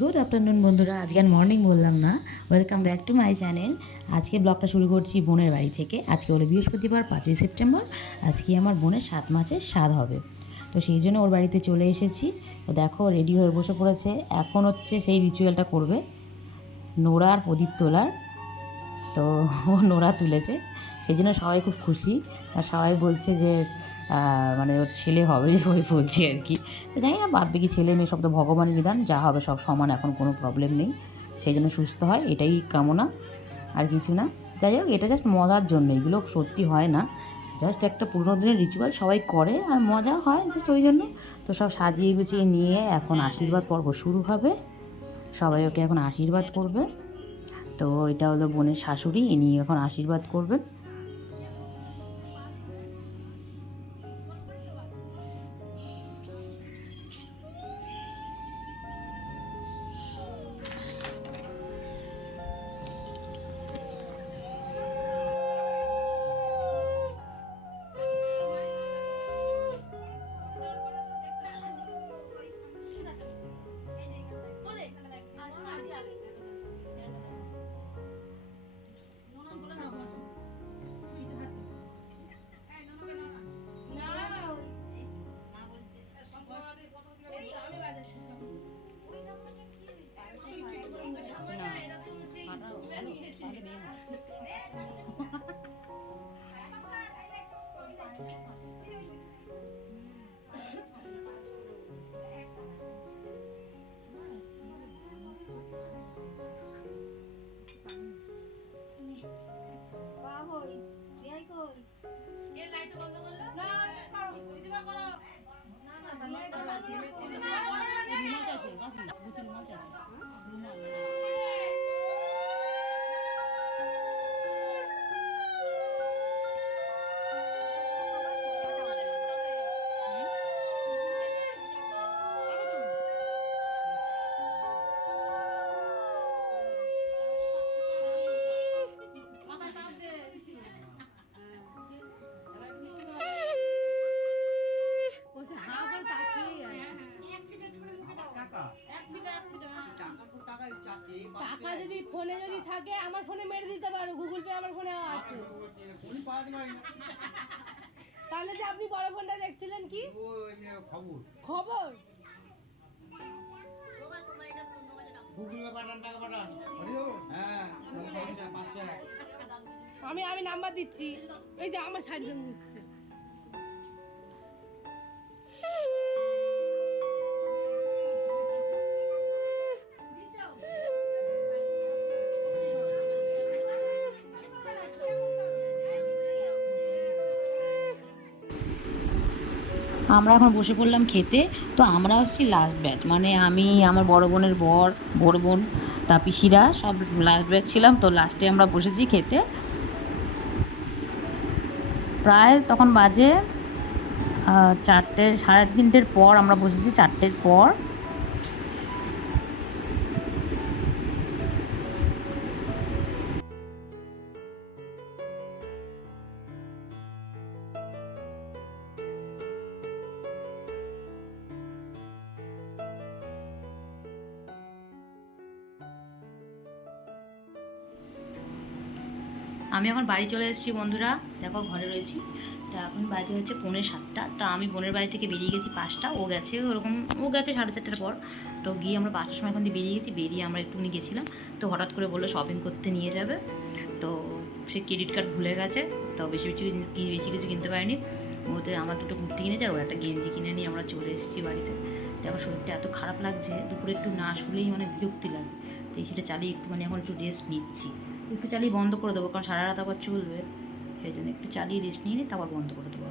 Good afternoon বন্ধুরা। আজকে আর morning বললাম না। Welcome back to my channel আজকে ব্লগটা শুরু করছি বোনের বাড়ি থেকে। আজকে হলো বৃহস্পতিবার, পাঁচই সেপ্টেম্বর। আজকে আমার বোনের সাত মাসের স্বাদ হবে। তো সেই জন্য ওর বাড়িতে চলে এসেছি। তো দেখো রেডি হয়ে বসে পড়েছে। এখন হচ্ছে সেই রিচুয়ালটা করবে। নোড়া আর প্রদীপ তোলার। তো নোড়া তুলেছে। সেই জন্য সবাই খুব খুশি। আর সবাই বলছে যে মানে ওর ছেলে হবে ওই বলছে আর কি। জানি না, বাদ বাকি ছেলে মেয়ে সব তো ভগবান বিধান, যা হবে সব সমান, এখন কোনো প্রবলেম নেই। সেই জন্য সুস্থ হয়, এটাই কামনা, আর কিছু না। যাই হোক, এটা জাস্ট মজার জন্য, এগুলো সত্যি হয় না। জাস্ট একটা পুরোনো দিনের রিচুয়াল সবাই করে, আর মজা হয় জাস্ট ওই জন্য। তো সব সাজিয়ে গুছিয়ে নিয়ে এখন আশীর্বাদ পর্ব শুরু হবে। সবাই ওকে এখন আশীর্বাদ করবে। তো এটা হলো বোনের শাশুড়ি ইনি এখন আশীর্বাদ করবেন। বসে টাকা? যদি ফোনে যদি থাকে আমার ফোনে মেরে দিতে পারো গুগল পে আমার ফোনে আছে। তাহলে যে আপনি বড় ফোনটা দেখছিলেন কি? খবর। খবর? গুগলে পাঠান টাকা পাঠান। হ্যাঁ আমি আমি নাম্বার দিচ্ছি। এই যে আমার শাড়ি দিচ্ছে। আমরা এখন বসে পড়লাম খেতে, তো আমরা হচ্ছি লাস্ট ব্যাচ মানে আমি, আমার বড় বোনের বর, বড় বোন তা পিসিরা সব লাস্ট ব্যাচ ছিলাম, তো লাস্টে আমরা বসেছি খেতে। প্রায় তখন বাজে চারটে, সাড়ে তিনটের পর আমরা বসেছি, চারটের পর। আমি এখন বাড়ি চলে এসেছি, বন্ধুরা। দেখো, ঘরে রয়েছি। তা এখন বাজে হচ্ছে পৌনে সাতটা। তা আমি বোনের বাড়ি থেকে বেরিয়ে গেছি পাঁচটা। ও গেছে ওরকম, ও গেছে সাড়ে চারটার পর। তো গিয়ে আমরা পাঁচটার সময় এখন দিয়ে বেরিয়ে গেছি। বেরিয়ে আমরা একটুখানি গেছিলাম। তো হঠাৎ করে বলল শপিং করতে নিয়ে যাবে। তো সে ক্রেডিট কার্ড ভুলে গেছে। তো বেশি বেশি বেশি কিছু কিনতে পারিনি। ওতে আমার দুটো কুর্তি কিনেছে আর ও একটা গেঞ্জি কিনে নিয়ে আমরা চলে এসেছি বাড়িতে। দেখো, শরীরটা এত খারাপ লাগছে। দুপুরে একটু না শুলেই মানে বিরক্তি লাগে। তো এসিটা চালিয়ে একটুখানি এখন একটু রেস্ট নিচ্ছি। একটু চালিয়ে বন্ধ করে দেবো, কারণ সারা রাত আবার চলবে। সেই জন্য একটু চালিয়ে রেস্ট নিয়ে নিই তারপর বন্ধ করে দেবো